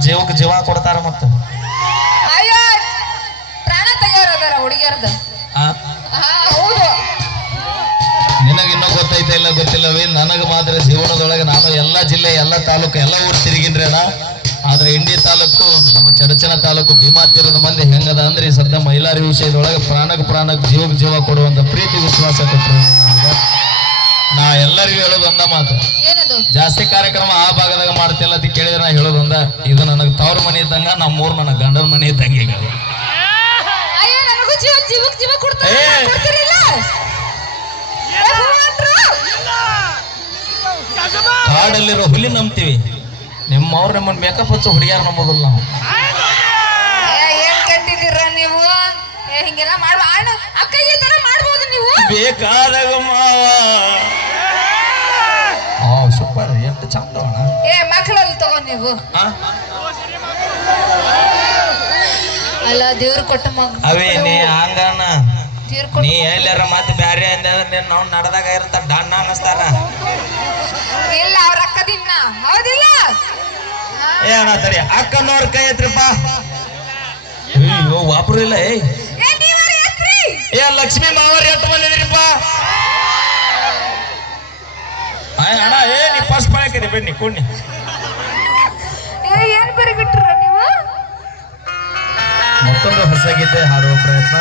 ಜೀವಕ್ಕೆ ಜೀವ ಕೊಡ್ತಾರ ಮತ್ತ. ಅಯ್ಯೋ ಪ್ರಾಣ ಹುಡುಗಿಯರ್ದು. ಹೌದು. ನಿನಗೆ ಇನ್ನೂ ಗೊತ್ತೈತೆ ಇಲ್ಲ ಗೊತ್ತಿಲ್ಲವೇ? ನನಗೆ ಮಾತ್ರ ಜೀವನದೊಳಗೆ ನಾನು ಎಲ್ಲ ಜಿಲ್ಲೆ ಎಲ್ಲ ತಾಲೂಕು ಎಲ್ಲ ಊರು ತಿರುಗಿನ್ರಿ ಅಣ್ಣ ಆದ್ರೆ ಇಂಡಿ ತಾಲೂಕು ನಮ್ಮ ಚಡಚನ ತಾಲೂಕು ಭೀಮಾ ತೀರದ ಮಂದಿ ಹೆಂಗದ ಅಂದ್ರೆ ಈ ಸದ್ಯ ಮಹಿಳಾರಿ ವಿಷಯದೊಳಗೆ ಪ್ರಾಣಕ್ಕೆ ಪ್ರಾಣಕ್ಕೆ ಜೀವಕ್ಕೆ ಜೀವ ಕೊಡುವಂತ ಪ್ರೀತಿ ವಿಶ್ವಾಸ ಕೊಟ್ಟರು ನನಗೆ. ಎಲ್ಲರಿಗೂ ಹೇಳೋದು ಒಂದ ಮಾತು. ಏನದು? ಜಾಸ್ತಿ ಕಾರ್ಯಕ್ರಮ ಆ ಭಾಗದಾಗ ಮಾಡ್ತಿಲ್ಲ ಅಂತ ಕೇಳಿದ್ರೆ ನಾ ಹೇಳೋದೊಂದ ಇದು ನನಗೆ ತವ್ರ ಮನೆ ಇದ್ದಂಗ ನಮ್ಮೂರು ನನಗೆ ಗಂಡನ ಮನೆ ಇದ್ದಂಗ ಈಗ. ಅದು. ಅಯ್ಯೋ ನನಗೂ ಜೀವ ಜೀವಕ್ ಜೀವ ಏ. ಕೊಡ್ತೀರಿಲ್ಲ? ಏ, ಕಾಡಲ್ಲಿರೋ ಹುಲಿ ನಂಬ್ತೀವಿ. ನಿಮ್ಮ ಅವ್ರು ನಮ್ಮನ್ನ ಮೇಕಪ್ ಹಚ್ಚು ಹುಡುಗಿಯಾರ ನಂಬೋದಿಲ್ಲ ನಾವು. ಹಿಂಗೆಲ್ಲ ಮಾಡ್ಬ ಅಣ್ಣ ಈ ತರ ಮಾಡ್ಬೋದು ನೀವು? ಬೇಕಾದಾಗ ಮಾವ. ನೀವು? ಅಲ್ಲ ದೇವ್ರು ಕೊಟ್ಟ ಮಗ. ಅವೇ ನೀ ದೇವ್ರು ಕೊಟ್ಟ ನೀ ಎಲ್ಲಾರ ಮತ್ತೆ ಬ್ಯಾರೆ ಅಂದ್ರೆ ನೀನ್ ನಾವು ನಡೆದಾಗ ಇರ್ತ ಡಣ್ಣ ಅನ್ನಿಸ್ತಾರ. ಇಲ್ಲ ಅವ್ರ ಅಕ್ಕದಿನ್ನ ಹೌದಿಲ್ಲ? ಹಾ. ಏ ಅಣ್ಣ ಸರಿ. ಅಕ್ಕನವ್ರ ಕೈ ಎತ್ರಿಪ್ಪ ಅಯ್ಯೋ ವಾಪರು ಇಲ್ಲ ಏಯ್. ಏ ಲಕ್ಷ್ಮಿ ಎತ್ರಿ? ಏ ಲಕ್ಷ್ಮೀ ಮಾವರ್ ಎಷ್ಟು ಬಂದಿದ್ರಿಪ್ಪ ಅಣ್ಣ ಏ ನೀ ಫಸ್ಟ್ ಬಳಕಿದೆ ಬನ್ನಿ ಕುಣ್ಣಿ ಏನ್ ಬರಿಗಿಟ್ರ ನೀವು? ಮತ್ತೊಂದು ಹೊಸ ಗೀತೆ ಹಾಡುವ ಪ್ರಯತ್ನ.